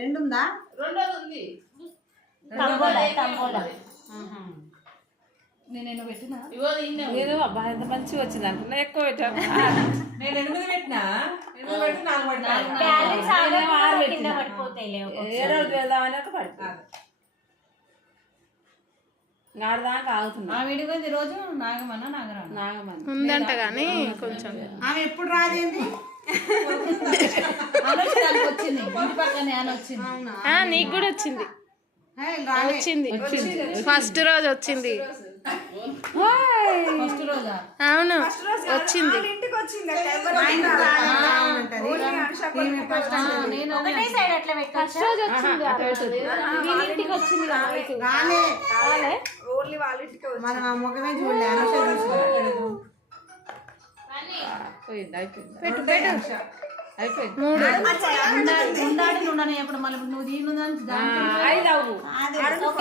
రెండు ఉందా? రెండోది ఉంది. నేను పెట్టినా ఏదో అబ్బా ఎంత మంచిగా వచ్చింది అనుకున్నా, ఎక్కువ పెట్టాను. నేను 8 పెట్టినా, 8 పెట్టి 4 పెట్టినా. ఏ రోజు వెళ్దామని ఒక పడుతుంది దాకా ఆగుతుంది. ఆ విడిపోయింది రోజు నాగమన్న ఉందంట కానీ కొంచెం ఆమె ఎప్పుడు రాదేంటి వచ్చింది ఇంటి పక్కనే అని వచ్చింది. నీకు కూడా వచ్చింది. వచ్చింది ఫస్ట్ రోజు వచ్చింది. ఫస్ట్ రోజా? అవును వచ్చింది. ఫస్ట్ రోజు వచ్చింది. ఇంటికి వచ్చింది మనం ఆ ముఖమే చూడలే. అనుష అయిపోయింది. ఉండాలి ఉండని ఎప్పుడు మళ్ళీ నువ్వు దీని 5